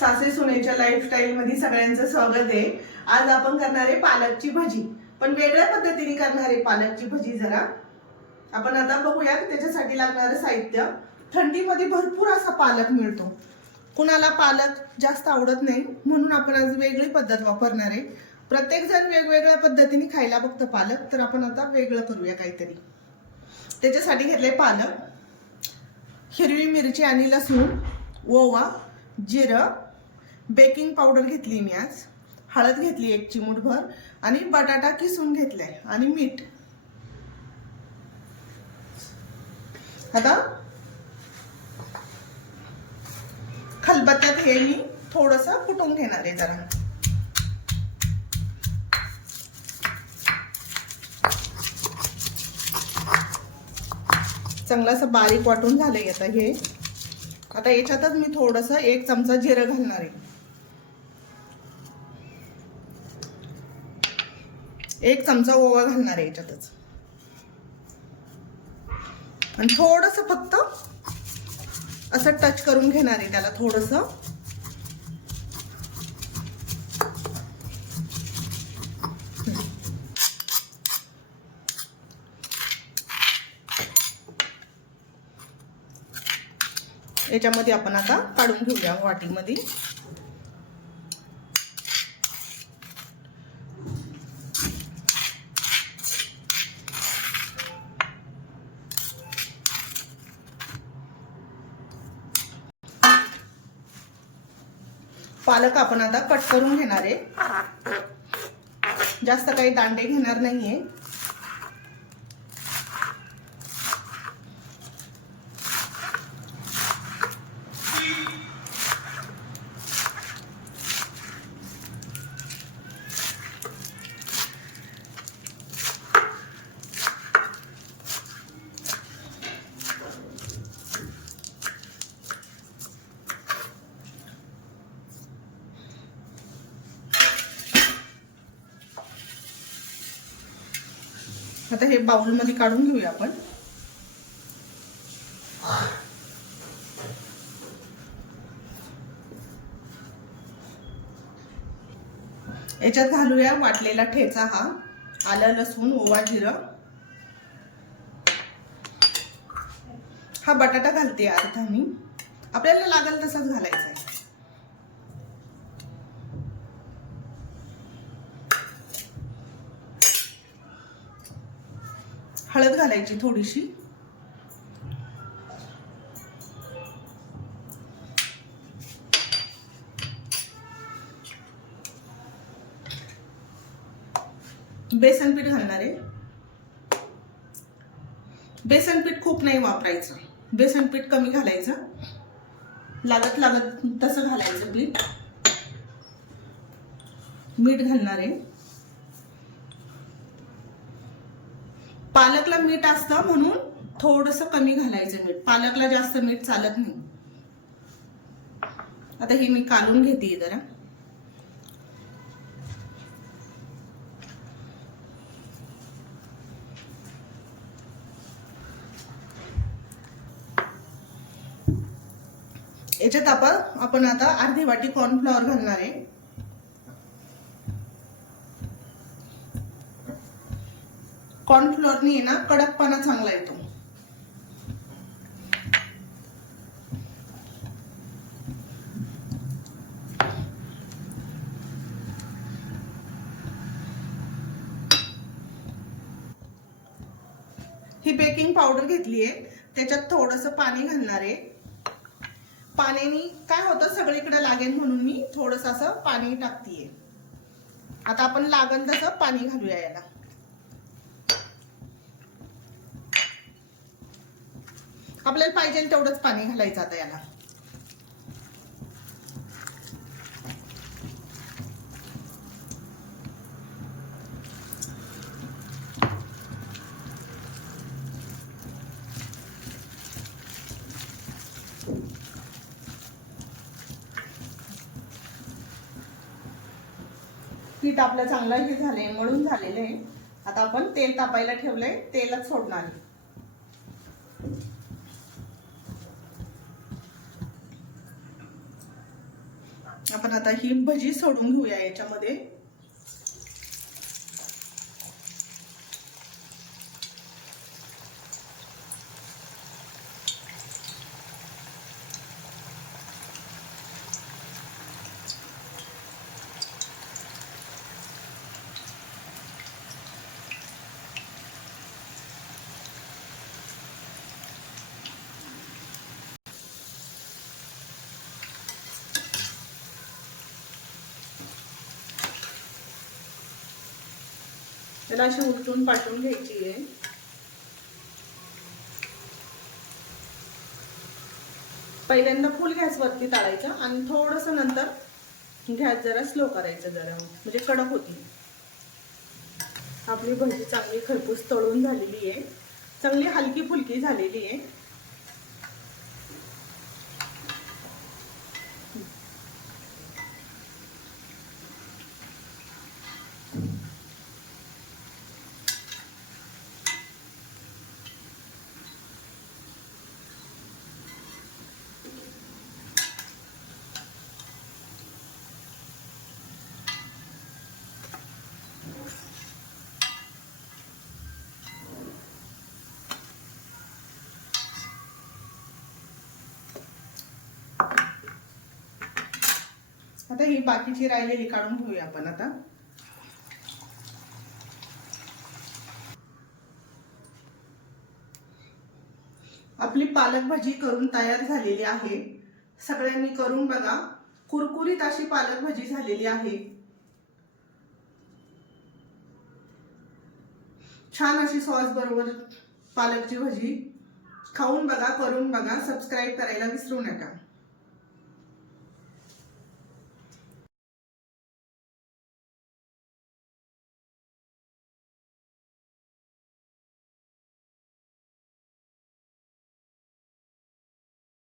सासे सुनेच्या lifestyle मध्ये सगळ्यांचं स्वागत आहे. आज आपण करणार आहे पालकची भजी. पण वेगळ्या पद्धतीने करणार आहे पालकची भजी जरा. आपण आता बघूया त्याच्यासाठी लागणारं साहित्य. थंडीमध्ये भरपूर असा पालक मिळतो. कुणाला पालक जास्त आवडत नाही म्हणून आपण आज वेगळी पद्धत वापरणार आहे. प्रत्येक जण वेगवेगळ्या पद्धतीने खायला बघतं पालक तर आपण आता वेगळं करूया काहीतरी. त्याच्यासाठी घेतले पालक. हिरवी मिरची आणि लसूण ओवा जिरं बेकिंग पावडर घेतली मी आज. हळद घेतली एक चिमूटभर आणि बटाटा किसून घेतलाय आणि मीठ. आता खलबत्त्यात हे मी थोडस कुटून घेणार आहे जरा. चांगलं असं बारीक वाटून झालंय आता हे. आता याच्यातच मी थोडस एक चमचा जिरं घालणार आहे. एक चमचा ओवा घालणार आहे याच्यातच. आणि थोडस फक्त असं टच करून घेणार आहे त्याला थोडस. याच्यामध्ये आपण आता काढून घेऊया वाटीमध्ये. पालक आपण आता कट करून घेणार आहे. जास्त काही दांडे घेणार नाहीये. आता हे बाउलमध्ये काढून घेऊया आपण. याच्यात घालूया वाटलेला ठेचा हा आलं लसूण ओवा जिरं. हा बटाटा घालते अर्धा मी आपल्याला लागेल तसंच घालायचा आहे हळद घालायची थोडीशी. बेसन पीठ घालणार आहे. बेसन पीठ खूप नाही वापरायचं. बेसन पीठ कमी घालायचं. लागत लागत तसं घालायचं पीठ. मीठ घालणार आहे. पालकला मीठ असतं म्हणून थोडस कमी घालायचं मीठ. पालकला जास्त मीठ चालत नाही. आता हे मी कालून घेते जरा. याच्यात आपण आपण आता अर्धी वाटी कॉर्नफ्लॉवर घालणार आहे. कॉर्नफ्लोअरनी ना कडकपणा चांगला येतो. ही बेकिंग पावडर घेतली आहे. त्याच्यात थोडस पाणी घालणार आहे. पाण्याने काय होतं सगळीकडे लागेल म्हणून मी थोडस असं पाणी टाकतीये. आता आपण लागल तसं पाणी घालूया याला. आपल्याला पाहिजे तेवढंच पाणी घालायचं आता याला. पीठ आपलं चांगलं हे झालंय मळून झालेलं आहे. आता आपण तेल तापायला ठेवलंय तेलच सोडणार आहे. आपण आता ही भजी सोडून घेऊया याच्यामध्ये. त्याला अशी उलटून पाठवून घ्यायची आहे पहिल्यांदा फुल गॅसवरती टाळायचं आणि थोडंसं नंतर गॅस जरा स्लो करायचं जरा म्हणजे कडक होती आपली भजी चांगली खरपूस तळून झालेली आहे चांगली हलकी फुलकी झालेली आहे आता ही बाकीची राहिलेली काढून घेऊया आपण आता. आपली पालक भाजी करून तयार झालेली आहे. सगळ्यांनी करून बघा. कुरकुरीत अशी पालक भाजी झालेली आहे. छान अशी सॉस बरोबर पालकची भाजी. खाऊन बघा करून बघा. सबस्क्राईब करायला विसरू नका.